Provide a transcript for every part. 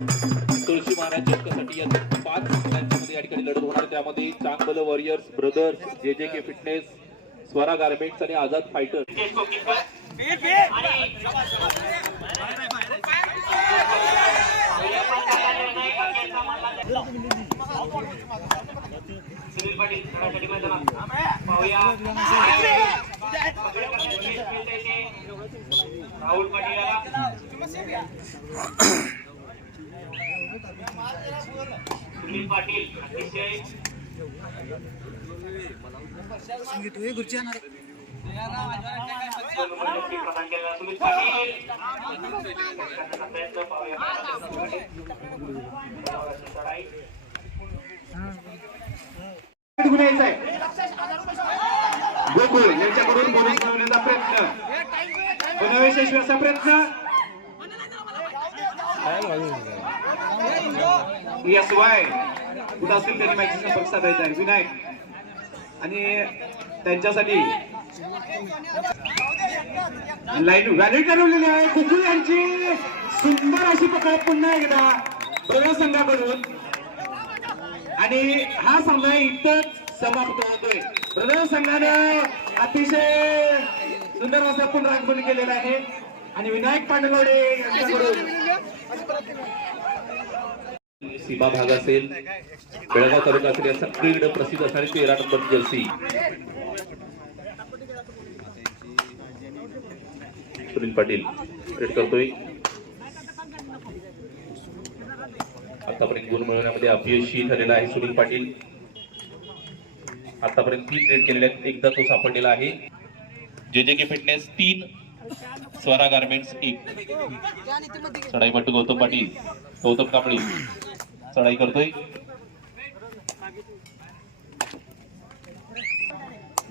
तुळशी महाराज चषकासाठी या पाच मॅचमध्ये या ठिकाणी लढत होणार त्यामध्ये चांगल वॉरियर्स ब्रदर्स जे जे के फिटनेस स्वरा गार्मेंट्स आणि आझाद फायटर सुनील पाटील खेळासाठी मैदानात पाहूया राहुल पाटील सुनील पाटील अतिशय. प्रदान केलेला सुनील आहे गोकुळ यांच्याकडून बोनस मिळवण्याचा प्रयत्न. असा प्रयत्न. एस वाय कुठं असेल त्यांनी माहिती संपर्क साधायचा आहे विनायक. आणि त्यांच्यासाठी लाईन व्हॅलिड ठरवलेली आहे. कुकू यांची सुंदर अशी पकड. पुन्हा एकदा प्रयोग संघाकडून. आणि हा सामना इथंच समाप्त होतोय. हृदय संघानं अतिशय सुंदर असा पुनरागमन केलेलं आहे. आणि विनायक पांडवडे यांच्याकडून सीमा भाग असेल बेळगाव तालुका असेल या सगळीकडे प्रसिद्ध असणारी तेरा number jersey Sunil Patil raid करतोय. आतापर्यंत गुण मिळवण्यामध्ये अपयशी ठरलेला आहे सुनील पाटील. आतापर्यंत तीन रेट केलेले आहेत. एकदा तो सापडलेला आहे. जे जे के फिटनेस तीन स्वरा गार्मेंट्स एक. चढाईपट्टू गौतम पाटील गौतम कांबळे चढाई करतोय.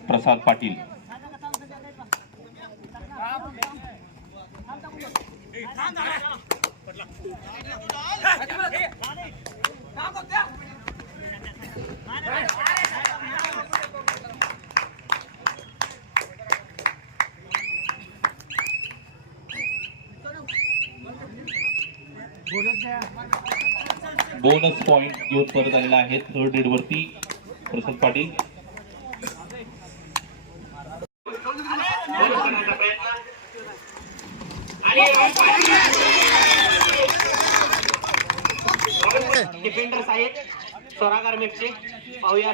प्रसाद पाटील. बोनस पॉइंट घेऊन परत आलेला आहे थर्ड रेड वरती. प्रसाद पाटील. डिफेंडर्स आहेत गार्मेंटचे पाहूया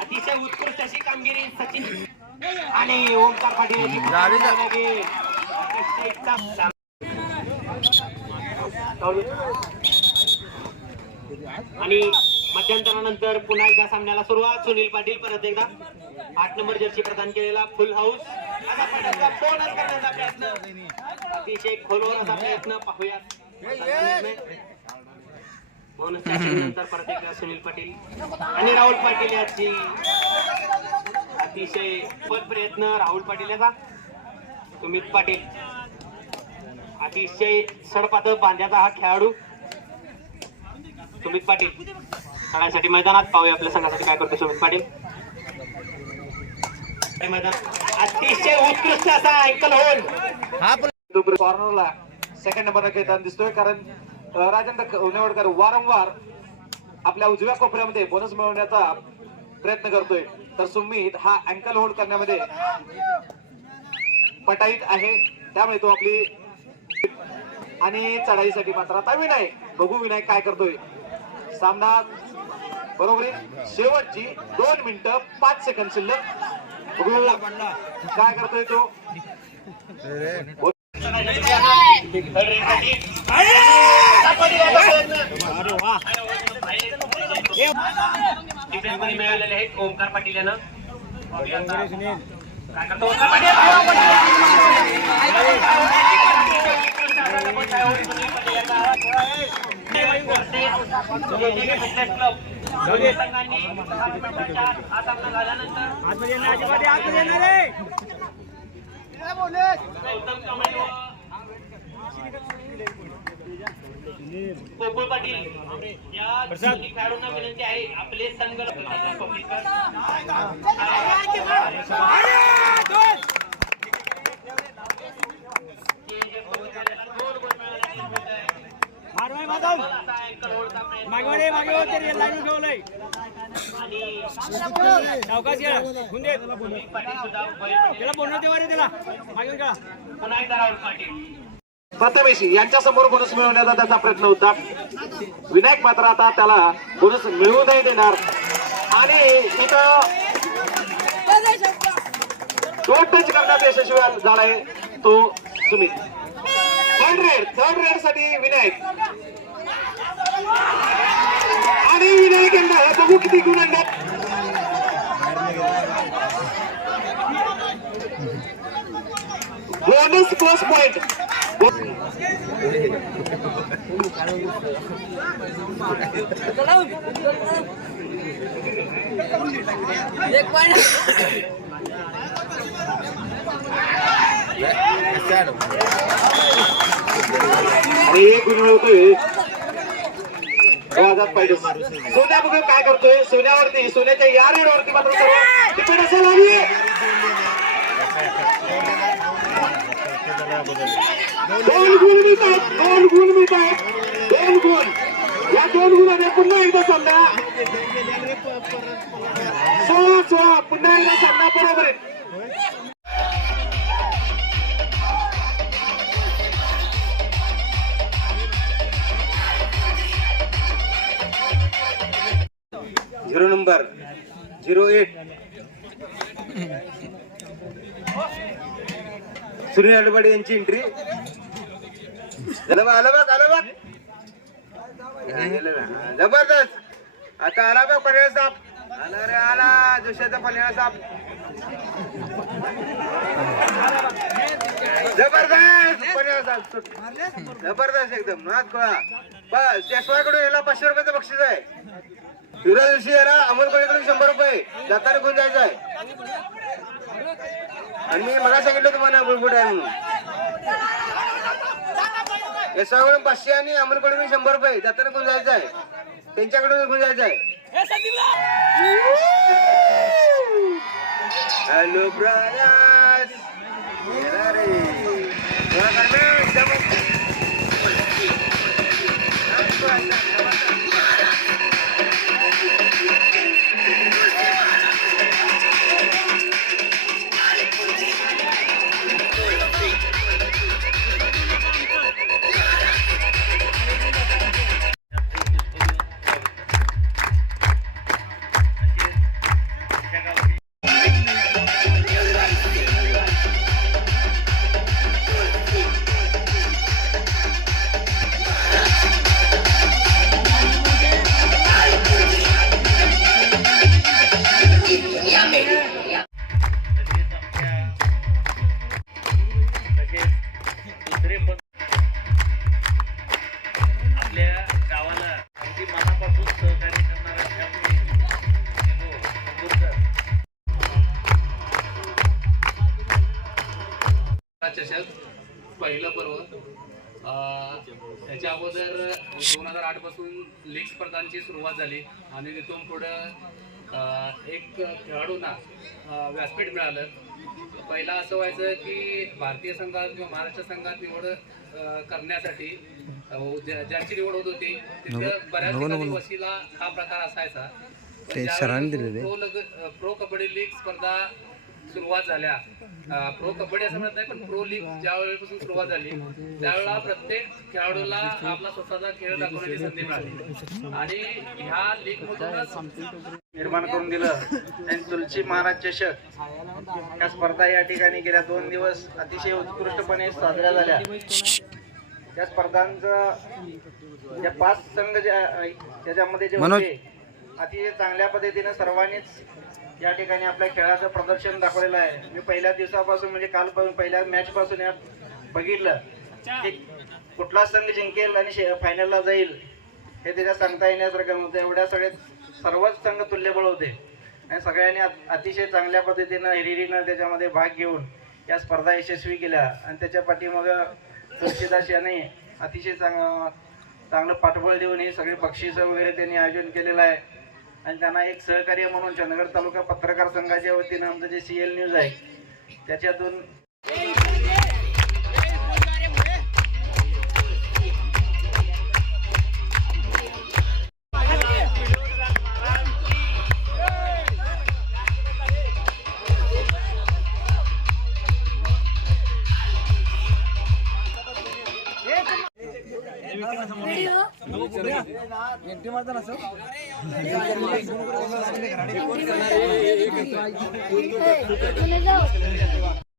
अतिशय उत्कृष्ट अशी कामगिरी सचिन. आणि ओमकार पाटील यांची झाली का? अतिशय चांगला. आणि मध्यंतरानंतर पुन्हा एकदा सामन्याला सुरुवात. सुनील पाटील परत एकदा. आठ नंबर जर्सी प्रदान केलेला फुल हाऊस. करण्याचा प्रयत्न. अतिशय खोलवर असा प्रयत्न. पाहूयात. नंतर परत एकदा सुनील पाटील आणि राहुल पाटील याची अतिशय पद प्रयत्न. राहुल पाटील याचा. सुमित पाटील. अतिशय सडपातळ बांध्याचा हा खेळाडू सुमित पाटील. खेळण्यासाठी मैदानात पाहूया आपल्या संघासाठी काय करतो सुमित पाटील. अतिशय उत्कृष्ट असा अँकल होल हा कॉर्नरला सेकंड नंबर खेळताना दिसतोय कारण राजेंद्र नेवडकर वारंवार आपल्या उजव्या कोपऱ्यामध्ये बोनस मिळवण्याचा प्रयत्न करतोय. तर सुमित हा अँकल होल्ड करण्यामध्ये पटाईत आहे. त्यामुळे तो आपली आणि चढाईसाठी मात्र आता विनायक बघू विनायक काय करतोय सामना बरोबर आहे शेवटची दोन मिनिटं पाच सेकंद शिल्लक बघू काय करतोय तो मिळालेले आहेत ओमकार पाटील यानं. काय करतो ओमकार पाटील? गोकुळ पाटील या खेळाडूंना विनंती आहे आपले संघ तरी लाईन ठेवलंय सावकाश घ्या त्याला बोलणं तेव्हा रे त्याला. प्रथमेशी यांच्या समोर बोनस मिळवण्याचा त्याचा प्रयत्न होता. विनायक मात्र आता त्याला बोनस मिळवू नाही देणार. आणि इथं दोन टच करण्यात यशस्वी झालाय तो सुमित. थर्ड रेड थर्ड रेडसाठी विनायक. आणि विनायक यांना हे बघू किती गुण आणण्यात बोनस प्लस पॉइंट आणि एक गुण मिळवतोय आझाद पाहिजे सोन्या बघू काय करतोय. सोन्यावरती सोन्याच्या या रेडवरती मात्र सर्व डिपेंड असेल आणि दोन गुण मिळत आहेत दोन गुण मिळत आहेत दोन गुण. या दोन गुणाने पुन्हा एकदा सामना सोळा सोळा पुन्हा एकदा सामना बरोबर आहे zero number zero eight Sunil Advade यांची एंट्री आलं बघ आलं बघ आलं बघ जबरदस्त. आता आला बघ पनवेळ साप. आला रे आला. जोशाचा पनवेळ साप. जबरदस्त पनवेळ साप. जबरदस्त एकदम. नाच कोळा बस यशवाकडून याला पाचशे रुपयाचं बक्षीस आहे. दुसऱ्या दिवशी ना अमोल कोळीकडून शंभर रुपये. जाताना घेऊन जायचं आहे. आणि मी मला सांगितलं तुम्हाला बुलबुट आहे म्हणून. याच्याकडून पाचशे आणि अमोलकडून शंभर रुपये. जाताना घेऊन जायचं आहे. त्यांच्याकडून घेऊन जायचं आहे. हॅलो प्रयास. चषक पहिलं पर्व. त्याच्या अगोदर दोन हजार आठपासून लीग स्पर्धांची सुरुवात झाली आणि तिथून पुढं एक खेळाडूंना व्यासपीठ मिळालं. पहिला असं व्हायचं की भारतीय संघात किंवा महाराष्ट्र संघात निवड करण्यासाठी ज्यांची निवड होत होती तिथं बऱ्याच वशिला हा प्रकार असायचा. ते प्रो कबड्डी लीग स्पर्धा सुरुवात झाल्या. प्रो कबड्डी असं म्हणत नाही पण प्रो लीग ज्या वेळेपासून सुरुवात झाली त्यावेळेला प्रत्येक खेळाडूला आपला स्वतःचा खेळ दाखवण्याची संधी मिळाली. आणि ह्या लीग मधूनच निर्माण करून दिलं. आणि तुलसी महाराज चषक या स्पर्धा या ठिकाणी गेल्या दोन दिवस अतिशय उत्कृष्टपणे साजऱ्या झाल्या. या स्पर्धांचं ज्या पाच संघ ज्या त्याच्यामध्ये जे. होते अतिशय चांगल्या पद्धतीने सर्वांनीच या ठिकाणी आपल्या खेळाचं प्रदर्शन दाखवलेलं आहे. मी पहिल्या दिवसापासून म्हणजे काल पहिल्या मॅच पासून या बघितलं की कुठला संघ जिंकेल आणि फायनलला जाईल हे त्याच्यात सांगता येण्यासारखं नव्हतं एवढ्या सगळे सर्वच संघ तुल्यबळ होते. आणि सगळ्यांनी अत- अतिशय चांगल्या पद्धतीनं हिरिरीनं त्याच्यामध्ये भाग घेऊन या स्पर्धा यशस्वी केल्या. आणि त्याच्या पाठीमागं तुलसीदास याने अतिशय चांग चांगलं पाठबळ देऊन हे सगळे बक्षिसं वगैरे त्यांनी आयोजन केलेलं आहे. आणि त्यांना एक सहकार्य म्हणून चंदगड तालुका पत्रकार संघाच्या वतीनं आमचं जे सी एल न्यूज आहे त्याच्यातून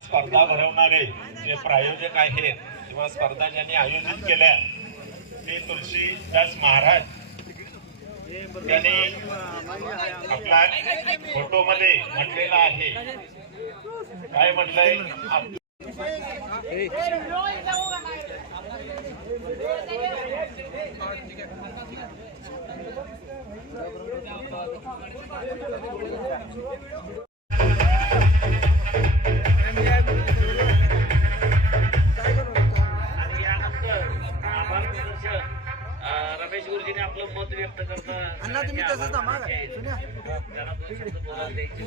स्पर्धा भरवणारे जे प्रायोजक आहेत किंवा स्पर्धा ज्यांनी आयोजित केल्या ते तुलसीदास महाराज त्यांनी आपला फोटोमध्ये म्हटलेला आहे. काय म्हटलंय? रमेश गुरुजीने आपलं मत व्यक्त करता तुम्ही तसंच त्यांना दोन शब्द बोलायला द्यायचे.